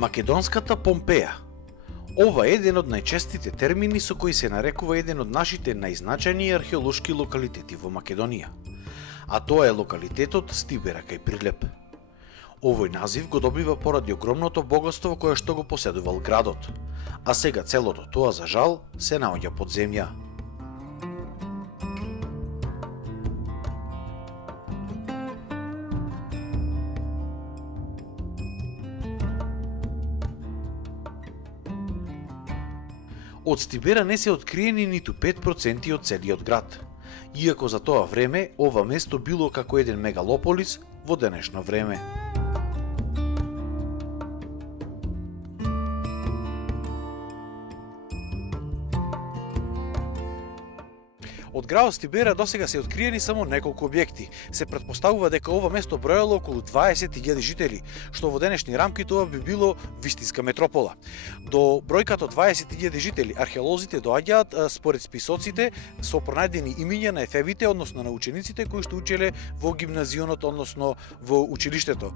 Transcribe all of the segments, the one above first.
Македонската Помпеја. Ова е еден од најчестите термини со кои се нарекува еден од нашите најзначајни археолошки локалитети во Македонија, а тоа е локалитетот Стибера кај Прилеп. Овој назив го добива поради огромното богатство кое што го поседувал градот, а сега целото тоа за жал се наоѓа под земја. Од Стибера не се откриени ниту 5% од целиот град, иако за тоа време ова место било како еден мегалополис во денешно време. Од градот Стибера досега се откриени само неколку објекти. Се претпоставува дека ова место броело околу 20.000 жители, што во денешни рамки тоа би било вистинска метропола. До бројката 20.000 жители археолозите доаѓаат според списоците со пронајдени имиња на ефебите, односно на учениците кои што учеле во гимназионот, односно во училиштето.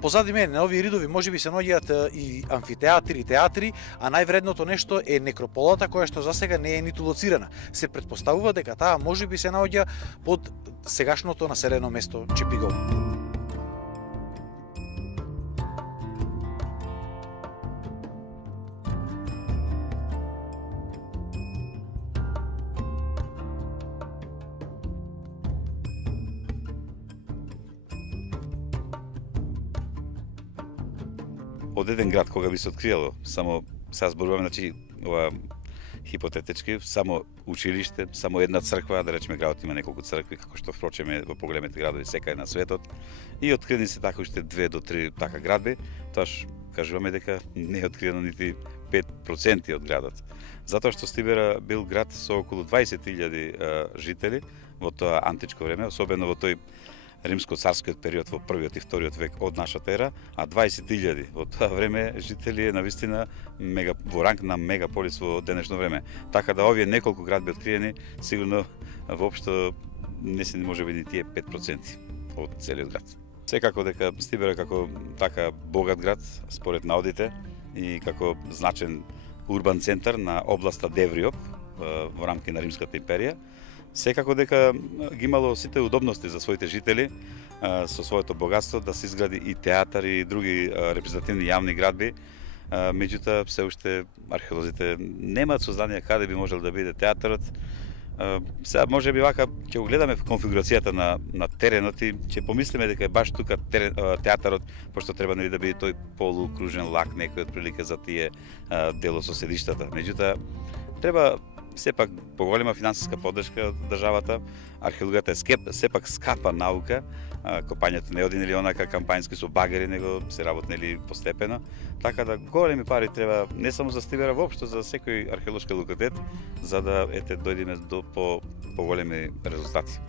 Позади мене на овие ридови можеби се наоѓаат и амфитеатри, театри, а највредното нешто е некрополата која што засега не е ниту лоцирана. Се претпоставува дека таа можеби се наоѓа под сегашното населено место Чепигово. Од еден град кога би се откриело, само сега зборуваме, значи, ова хипотетички, само училиште, само една црква, да речеме градот има неколку цркви, како што впрочем е во поголемите градови секај на светот, и откриени се така уште 2 до 3 така градби, тоаш кажуваме дека не е откриено нити 5% од градот. Затоа што Стибера бил град со околу 20.000 жители во тоа античко време, особено во тој римско-царскиот период во првиот и вториот век од нашата ера, а 20.000 во тоа време жители е навистина во ранг на мегаполис во денешно време. Така да овие неколку градби откриени, сигурно воопшто не се можеби ни тие 5% од целиот град. Секако дека Стибера како така богат град според наодите и како значен урбан центар на областа Девриоп во рамки на Римската империја, секако дека ги имало сите удобности за своите жители со своето богатство да се изгради и театар и други репрезентативни јавни градби. Меѓутоа се уште археолозите немаат сознание каде би можел да биде театарот. Сега може би вака ќе го гледаме в конфигурацијата на теренот и ќе помислиме дека е баш тука театарот, пошто треба да биде тој полукружен лак некој отприлика за тие делососедиштата. Меѓутоа треба сепак поголема финансиска поддршка од државата. Археологијата е сепак скапа наука. Копањето не е один или онака кампањски со багери, него се работнели постепено. Така да големи пари треба не само за Стибера, воопшто за секој археолошки локалитет, за да дојдеме до поголеми резултати.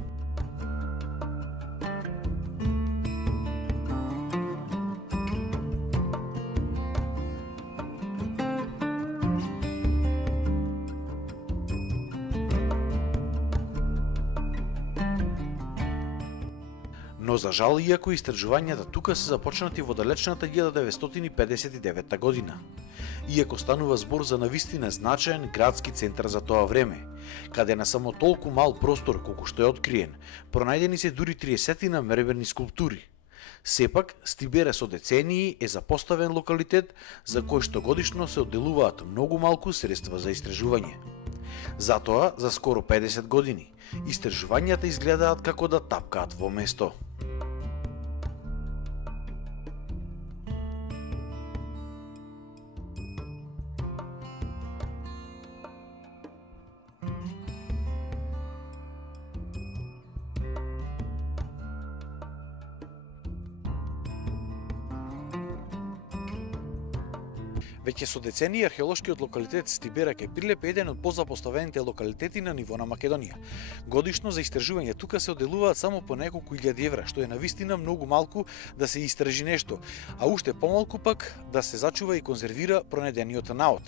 Но за жал, иако истражувањата тука се започнати во далечната 1959 година, иако станува збор за навистина значаен градски центар за тоа време, каде на само толку мал простор колку што е откриен, пронајдени се дури 30 мерберни скулптури. Сепак, Стибера со децении е запоставен локалитет за кој што годишно се одделуваат многу малку средства за истражување. Затоа, за скоро 50 години, истражувањата изгледаат како да тапкаат во место. Веќе со децении археолошкиот локалитет Стибера кај Прилеп е еден од позапоставените локалитети на ниво на Македонија. Годишно за истражување тука се одделуваат само по неколку илјади евра, што е навистина многу малку да се истражи нешто, а уште помалку пак да се зачува и конзервира пронајдениот наод.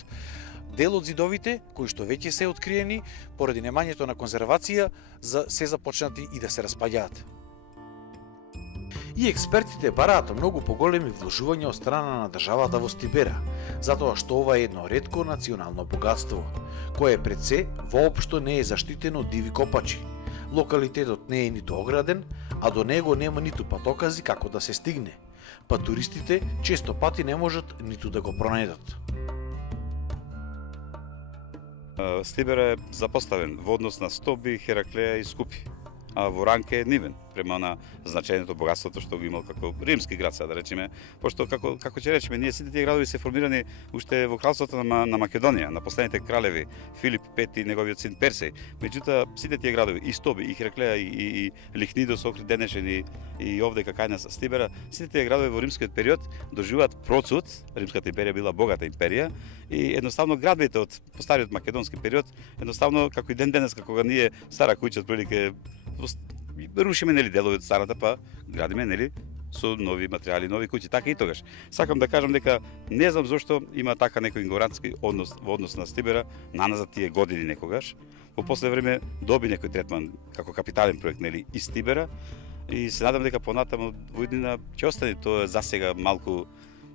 Дел од зидовите, кои што веќе се откриени, поради немањето на конзервација, се започнати и да се распаѓаат. И експертите бараат многу поголеми вложувања од страна на државата во Стибера, затоа што ова е едно ретко национално богатство, кое пред се воопшто не е заштитено од диви копачи. Локалитетот не е ниту ограден, а до него нема ниту патокази како да се стигне, па туристите често пати не можат ниту да го пронајдат. Стибера е запоставен во однос на Стоби, Хераклеја и Скупи, а во ранг е нивен према на значењето, богатството што го имал како римски град, да речеме, пошто како ќе речеме, ние сите тие градови се формирани уште во кралството на Македонија, на последните кралеви Филип V и неговиот син Персеј. Меѓутоа сите тие градови, и Стоби, и Хераклеја, и Лихнидос, Охрид денешен, и овде кај нас Стибера, сите тие градови во римскиот период доживуваат процут. Римската империја била богата империја и едноставно градбите од постариот македонски период, едноставно како и ден денес, кога ние стара куќа отприлике рушиме делови од старата, па градиме со нови материјали, нови куќи, така и тогаш. Сакам да кажам дека не знам зошто има така некој игнорантски однос во однос на Стибера наназад тие години некогаш. Во после време доби некој третман како капитален проект и Стибера и се надам дека понатаму во иднина ќе остане тоа засега малку,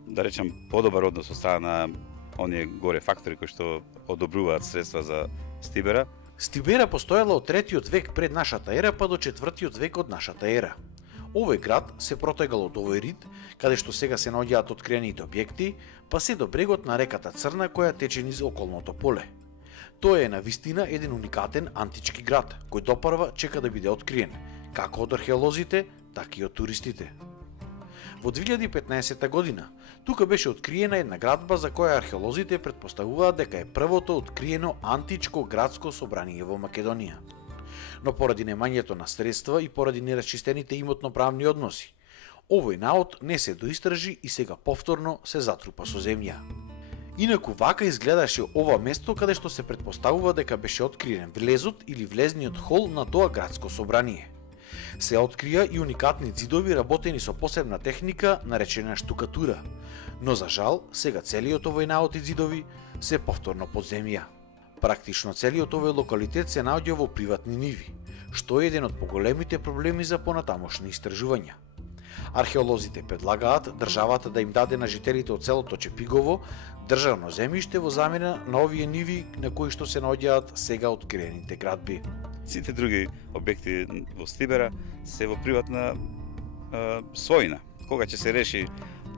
да речам, подобар однос од страна на оние горе фактори кои што одобруваат средства за Стибера. Стибера постоела од 3-тиот век пред нашата ера па до 4-тиот век од нашата ера. Овој град се протегал од овој рид, каде што сега се наоѓаат откриените објекти, па се до брегот на реката Црна која тече низ околното поле. Тоа е навистина еден уникатен антички град, кој допарва чека да биде откриен, како од археолозите, така и од туристите. Во 2015 година, тука беше откриена една градба за која археолозите претпоставуваат дека е првото откриено античко градско собрание во Македонија. Но поради немањето на средства и поради нерасчистените имотно-правни односи, овој наод не се доистржи и сега повторно се затрупа со земја. Инаку вака изгледаше ова место каде што се претпоставува дека беше откриен влезот или влезниот хол на тоа градско собрание. Се открија и уникатни ѕидови работени со посебна техника наречена штукатура, но за жал сега целиот овој наод и ѕидови се повторно под земја. Практично целиот овој локалитет се наоѓа во приватни ниви, што е еден од поголемите проблеми за понатамошни истражувања. Археолозите предлагаат државата да им даде на жителите од селото Чепигово државно земјиште во замена на овие ниви на кои што се наоѓаат сега откриените градби. Сите други објекти во Стибера се во приватна својина. Кога ќе се реши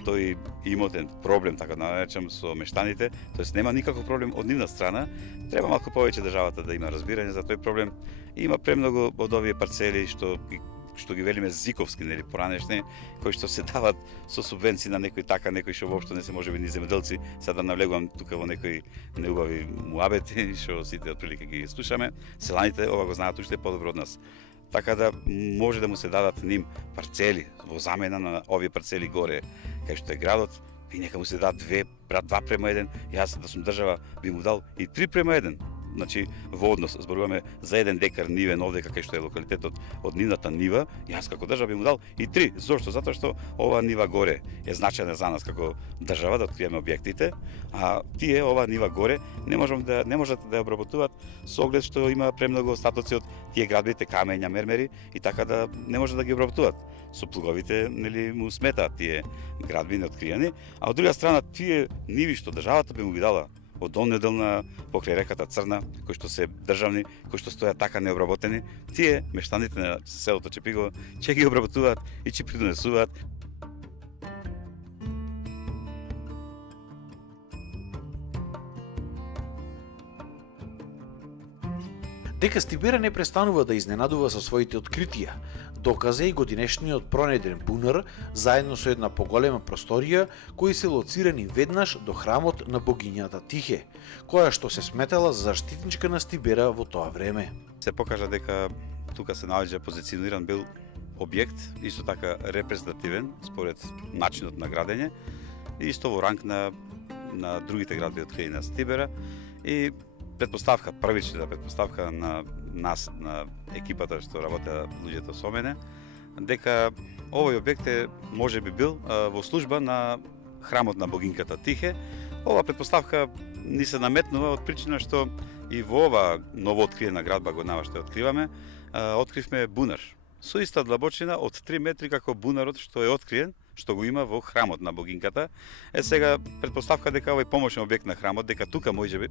тој имотен проблем, така да наречам, со мештаните, тоест нема никаков проблем од нивна страна, треба малку повеќе државата да има разбирање за тој проблем. Има премногу од овие парцели што ги велиме зиковски, поранешни, кои што се дават со субвенции на некои така, некои што воопшто не се можеби ни земјоделци. Сега да навлегувам тука во некои неубави муабети што сите отприлика ги слушаме. Селаните ова го знаат уште подобро од нас. Така да може да му се дадат ним парцели во замена на овие парцели горе, кај што е градот, и нека му се дадат 2 према 1. Јас да сум држава би му дал и 3 према 1. Значи, во однос, зборуваме за 1 декар нивен овде кај што е локалитетот од нивната нива, јас како држава би му дал и 3. Зошто? Затоа што ова нива горе е значајна за нас како држава да откриеме објектите, а тие ова нива горе не можат да ја обработуваат со оглед што има премногу остатоци од тие градбите, камења, мермери и така да не може да ги обработуваат. Со плуговите му сметаат тие градби неоткриени, а од друга страна тие ниви што државата би му ги дала од онеделна покрај реката Црна, кои што се државни, кои што стојат така необработени, тие мештаните на селото Чепигово ќе ги обработуваат и ќе придонесуваат. Дека Стибера не престанува да изненадува со своите откритија, доказа и годинешниот пронеден бунар заедно со една поголема просторија кои се лоцирани веднаш до храмот на богињата Тихе, која што се сметала за заштитничка на Стибера во тоа време. Се покажа дека тука се наоѓа позициониран бил објект, исто така репрезентативен според начинот на градење, и исто во ранг на другите градби откриени на Стибера и предпоставка, првичната предпоставка на нас, на екипата што работеа луѓето со мене, дека овој објект може би бил во служба на храмот на богинката Тихе. Ова предпоставка ни се наметнува од причина што и во ова новооткриена градба годинава што ја откриваме, откривме бунар. со иста длабочина од 3 метри како бунарот што е откриен, што го има во храмот на богинката. Сега претпоставка дека овој помошен објект на храмот, дека тука можеби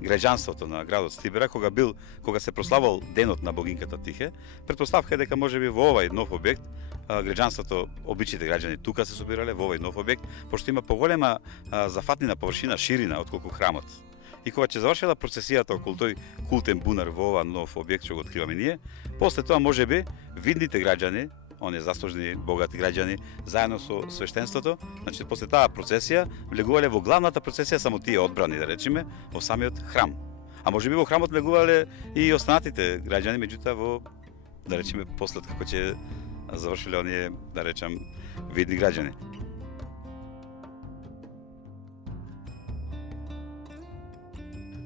граѓанството на градот Стибера кога се прославувал денот на богинката Тихе, претпоставка е дека можеби во овој нов објект граѓанството, обичните граѓани тука се собирале во овој нов објект, пошто има поголема зафатнина површина, ширина отколку храмот. И кога ќе завршила процесијата околу тој култен бунар во ова нов објект што го откриваме ние, после тоа можеби видните граѓани, оние заслужени богати граѓани, заедно со свештенството, значи после таа процесија влегувале во главната процесија само тие одбрани, да речеме, во самиот храм. А можеби во храмот влегувале и останатите граѓани, меѓутоа во, да речеме, послед како ќе завршиле оние, да речем, видни граѓани.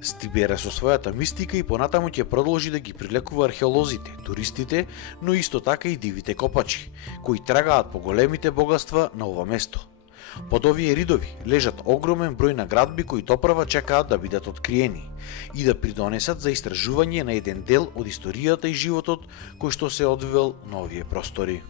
Стибера со својата мистика и понатаму ќе продолжи да ги привлекува археолозите, туристите, но исто така и дивите копачи, кои трагаат по големите богатства на ова место. Под овие ридови лежат огромен број наградби кои топрва чекаат да бидат откриени и да придонесат за истражување на еден дел од историјата и животот кој што се одвил на овие простори.